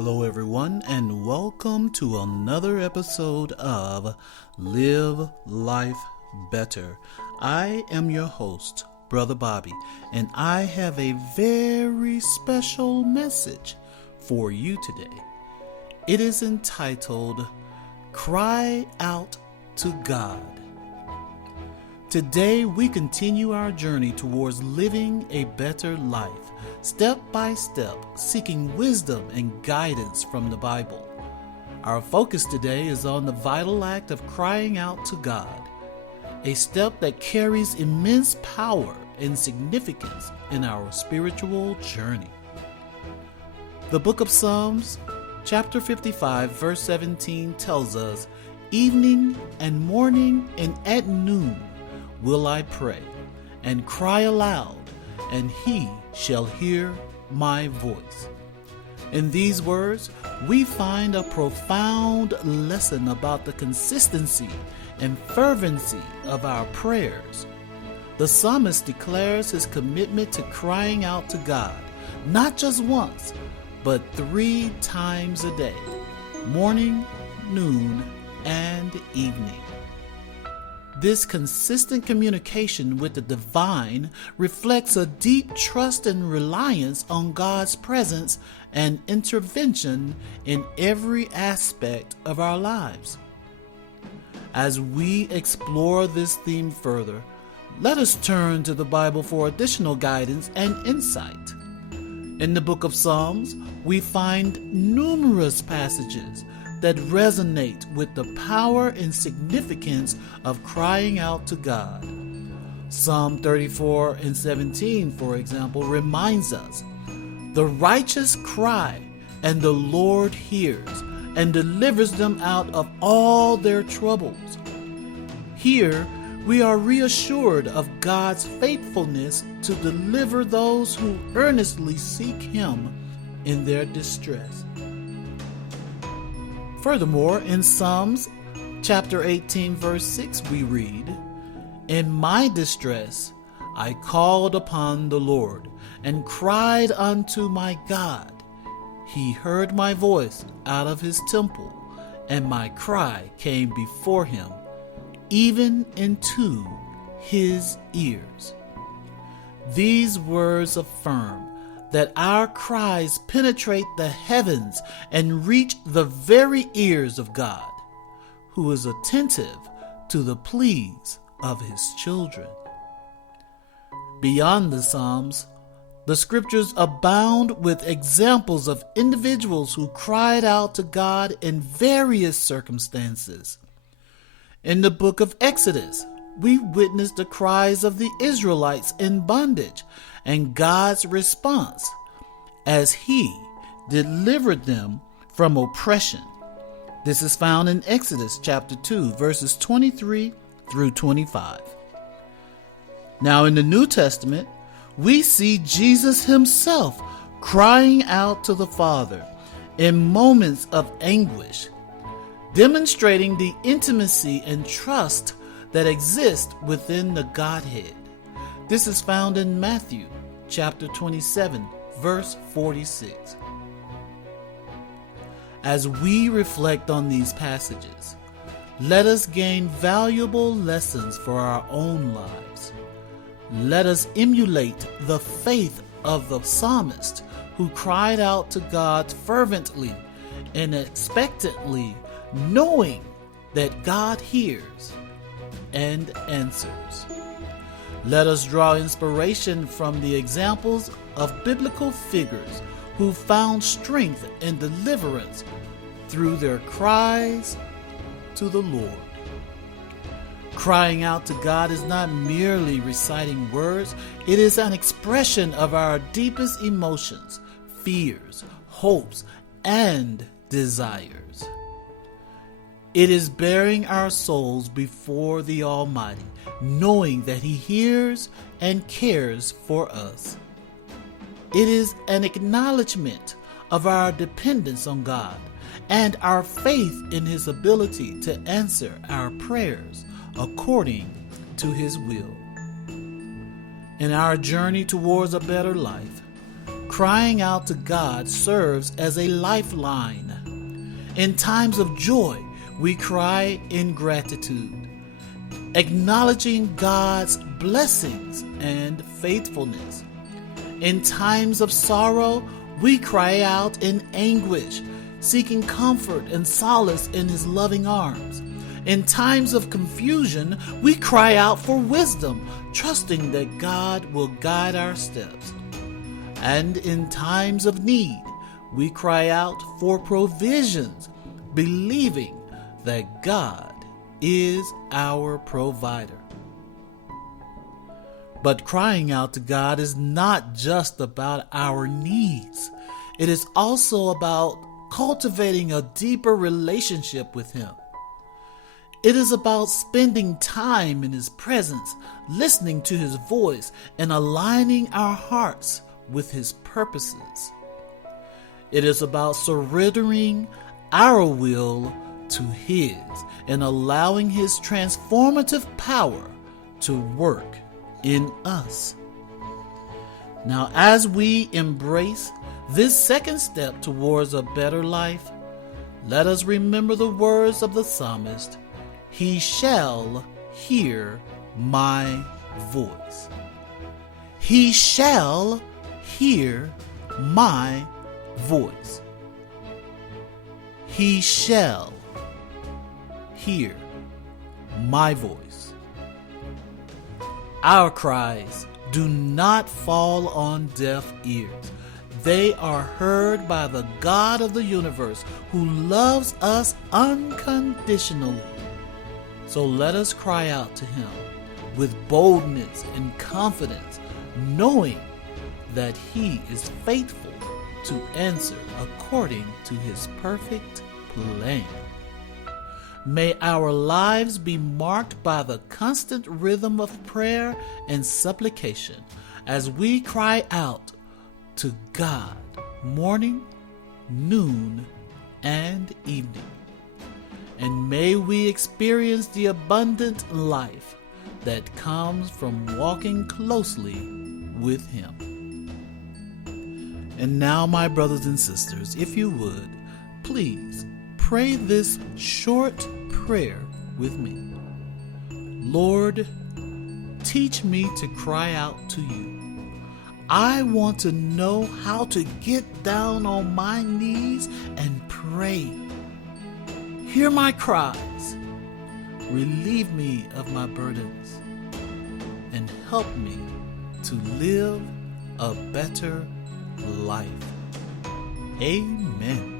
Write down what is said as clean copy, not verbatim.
Hello, everyone, and welcome to another episode of Live Life Better. I am your host, Brother Bobby, and I have a very special message for you today. It is entitled, Cry Out to God. Today, we continue our journey towards living a better life, step by step, seeking wisdom and guidance from the Bible. Our focus today is on the vital act of crying out to God, a step that carries immense power and significance in our spiritual journey. The book of Psalms, chapter 55, verse 17 tells us, "Evening and morning and at noon will I pray, and cry aloud, and he shall hear my voice." In these words, we find a profound lesson about the consistency and fervency of our prayers. The psalmist declares his commitment to crying out to God, not just once, but 3 times a day, morning, noon, and evening. This consistent communication with the divine reflects a deep trust and reliance on God's presence and intervention in every aspect of our lives. As we explore this theme further, let us turn to the Bible for additional guidance and insight. In the book of Psalms, we find numerous passages that resonate with the power and significance of crying out to God. Psalm 34 and 17, for example, reminds us, "The righteous cry, and the Lord hears, and delivers them out of all their troubles." Here, we are reassured of God's faithfulness to deliver those who earnestly seek Him in their distress. Furthermore, in Psalms chapter 18, verse 6, we read, "In my distress I called upon the Lord, and cried unto my God. He heard my voice out of his temple, and my cry came before him, even into his ears." These words affirm that our cries penetrate the heavens and reach the very ears of God, who is attentive to the pleas of his children. Beyond the Psalms, the scriptures abound with examples of individuals who cried out to God in various circumstances. In the book of Exodus, we witness the cries of the Israelites in bondage and God's response as He delivered them from oppression. This is found in Exodus chapter 2, verses 23 through 25. Now in the New Testament, we see Jesus Himself crying out to the Father in moments of anguish, demonstrating the intimacy and trust that exist within the Godhead. This is found in Matthew chapter 27, verse 46. As we reflect on these passages, let us gain valuable lessons for our own lives. Let us emulate the faith of the psalmist who cried out to God fervently and expectantly, knowing that God hears and answers. Let us draw inspiration from the examples of biblical figures who found strength and deliverance through their cries to the Lord. Crying out to God is not merely reciting words, it is an expression of our deepest emotions, fears, hopes, and desires. It is bearing our souls before the Almighty, knowing that He hears and cares for us. It is an acknowledgement of our dependence on God and our faith in His ability to answer our prayers according to His will. In our journey towards a better life, Crying out to God serves as a lifeline. In times of joy, we cry in gratitude, acknowledging God's blessings and faithfulness. In times of sorrow, we cry out in anguish, seeking comfort and solace in His loving arms. In times of confusion, we cry out for wisdom, trusting that God will guide our steps. And in times of need, we cry out for provisions, believing that God is our provider. But crying out to God is not just about our needs. It is also about cultivating a deeper relationship with Him. It is about spending time in His presence, listening to His voice, and aligning our hearts with His purposes. It is about surrendering our will to His and allowing His transformative power to work in us. Now, as we embrace this second step towards a better life, let us remember the words of the psalmist, "He shall hear my voice." He shall hear my voice. He shall hear my voice. Our cries do not fall on deaf ears. They are heard by the God of the universe who loves us unconditionally. So let us cry out to Him with boldness and confidence, knowing that He is faithful to answer according to His perfect plan. May our lives be marked by the constant rhythm of prayer and supplication as we cry out to God morning, noon, and evening. And may we experience the abundant life that comes from walking closely with Him. And now, my brothers and sisters, if you would, please pray this short prayer with me. Lord, teach me to cry out to You. I want to know how to get down on my knees and pray. Hear my cries, relieve me of my burdens, and help me to live a better life. Amen.